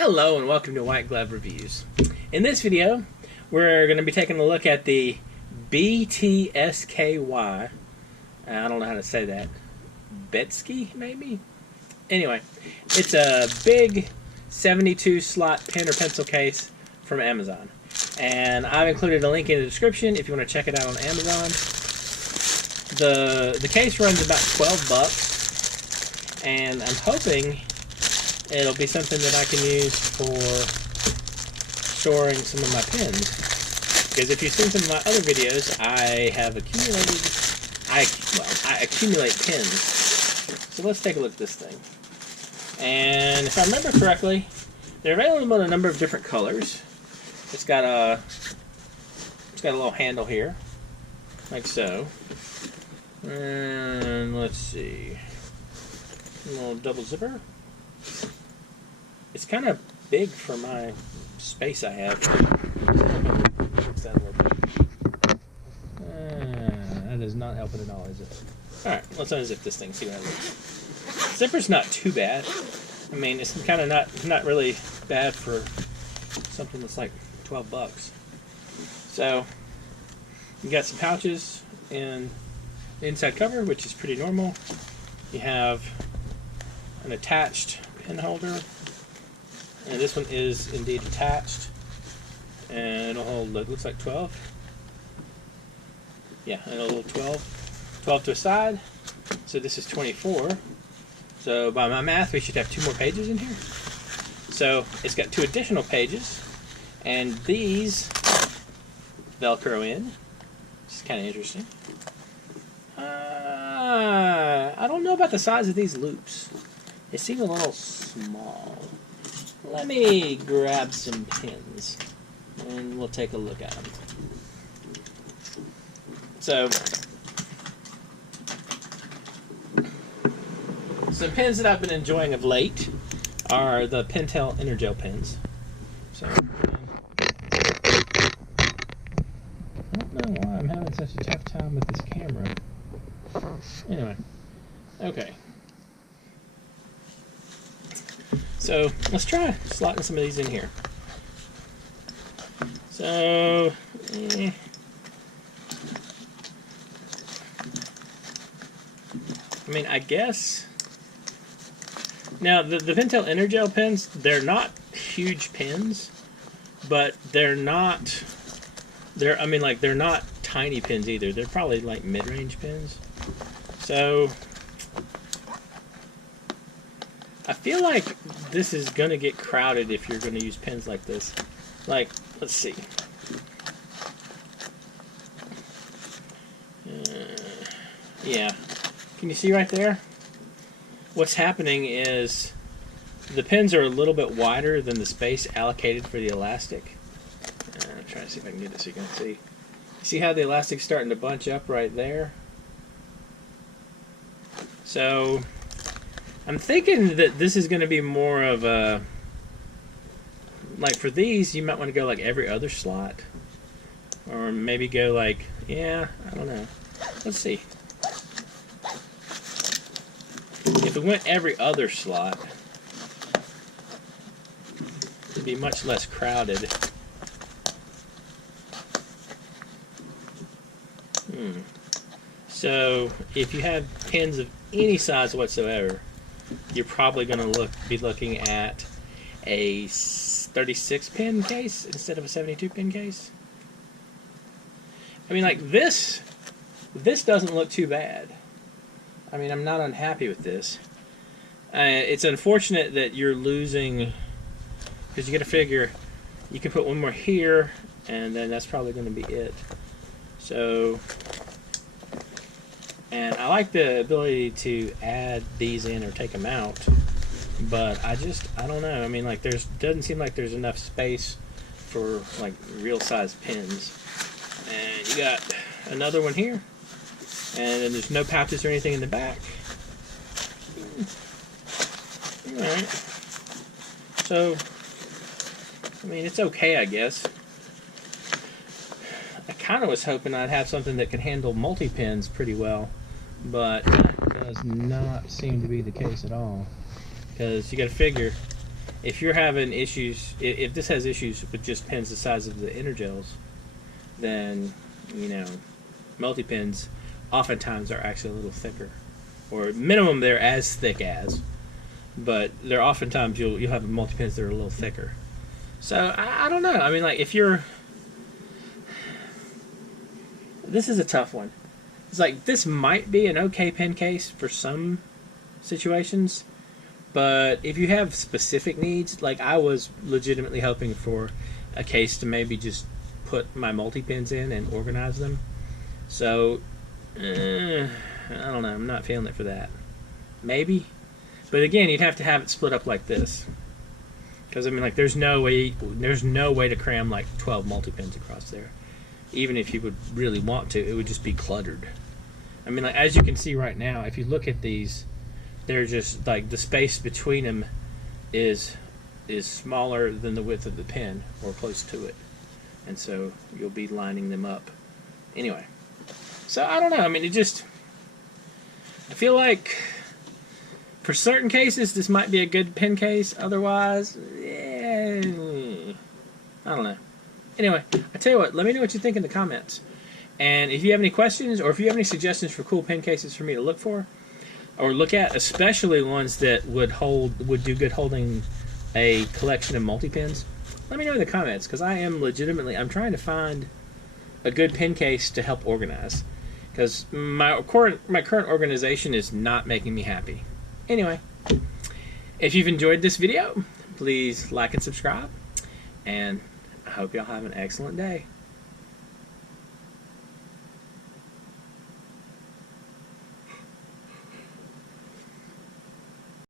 Hello and welcome to White Glove Reviews. In this video, we're going to be taking a look at the BTSKY. I don't know how to say that. BTSKY, maybe? Anyway, it's a big 72 slot pen or pencil case from Amazon. And I've included a link in the description if you want to check it out on Amazon. The case runs about $12, and I'm hoping it'll be something that I can use for storing some of my pens. Because if you've seen some of my other videos, I have accumulated, I accumulate pens. So let's take a look at this thing. And if I remember correctly, they're available in a number of different colors. It's got a little handle here, like so. And let's see, a little double zipper. It's kind of big for my space I have. That is not helping at all, is it? Alright, let's unzip this thing, see what it looks. Zipper's not too bad. I mean, it's kind of not really bad for something that's like $12. So, you got some pouches in the inside cover, which is pretty normal. You have an attached pen holder. And this one is indeed attached, and it'll hold, it looks like 12. Yeah, it'll hold 12. 12 to a side, so this is 24. So by my math, we should have 2 more pages in here. So it's got 2 additional pages, and these Velcro in, which is kind of interesting. I don't know about the size of these loops. They seem a little small. Let me grab some pins and we'll take a look at them. So, some pens that I've been enjoying of late are the Pentel Energel pens. So, I don't know why I'm having such a tough time with this camera. Anyway, okay. So let's try slotting some of these in here. So, I mean, I guess. Now, the Pentel Energel pens, they're not huge pens, but they're not tiny pens either. They're probably like mid-range pens. So, I feel like this is going to get crowded if you're going to use pens like this. Like, let's see. Yeah. Can you see right there? What's happening is the pens are a little bit wider than the space allocated for the elastic. I'm trying to see if I can get this so you can see. See how the elastic's starting to bunch up right there? So, I'm thinking that this is going to be more of a, like for these, you might want to go like every other slot. Or maybe go like, yeah, I don't know. Let's see. If it went every other slot, it'd be much less crowded. So, if you have pens of any size whatsoever, you're probably going to be looking at a 36 pin case instead of a 72 pin case. I mean, like this doesn't look too bad. I mean, I'm not unhappy with this. It's unfortunate that you're losing, because you got to figure you can put one more here, and then that's probably going to be it. So, and I like the ability to add these in or take them out, but I don't know. I mean, like, doesn't seem like there's enough space for like real size pens. And you got another one here, and then there's no pouches or anything in the back. All right. So, I mean, it's okay, I guess. I kind of was hoping I'd have something that could handle multi-pens pretty well, but that does not seem to be the case at all. Because you got to figure, if you're having issues, if this has issues with just pins the size of the inner gels, then, you know, multi-pins oftentimes are actually a little thicker. Or at minimum, they're as thick as. But they're oftentimes, you'll have multi-pins that are a little thicker. So, I don't know. I mean, like, if you're... This is a tough one. It's like, this might be an okay pen case for some situations. But if you have specific needs, like I was legitimately hoping for a case to maybe just put my multi-pins in and organize them. So, I don't know. I'm not feeling it for that. Maybe. But again, you'd have to have it split up like this. Because, I mean, like, there's no way to cram, like, 12 multi-pins across there. Even if you would really want to, it would just be cluttered. I mean, like, as you can see right now, if you look at these, they're just, like, the space between them is smaller than the width of the pen, or close to it. And so you'll be lining them up. Anyway. So, I don't know. I mean, I feel like for certain cases, this might be a good pen case. Otherwise, I don't know. Anyway, I tell you what, let me know what you think in the comments. And if you have any questions, or if you have any suggestions for cool pen cases for me to look for, or look at, especially ones that would do good holding a collection of multi-pins, let me know in the comments, because I'm trying to find a good pen case to help organize. Because my current organization is not making me happy. Anyway, if you've enjoyed this video, please like and subscribe. And I hope y'all have an excellent day.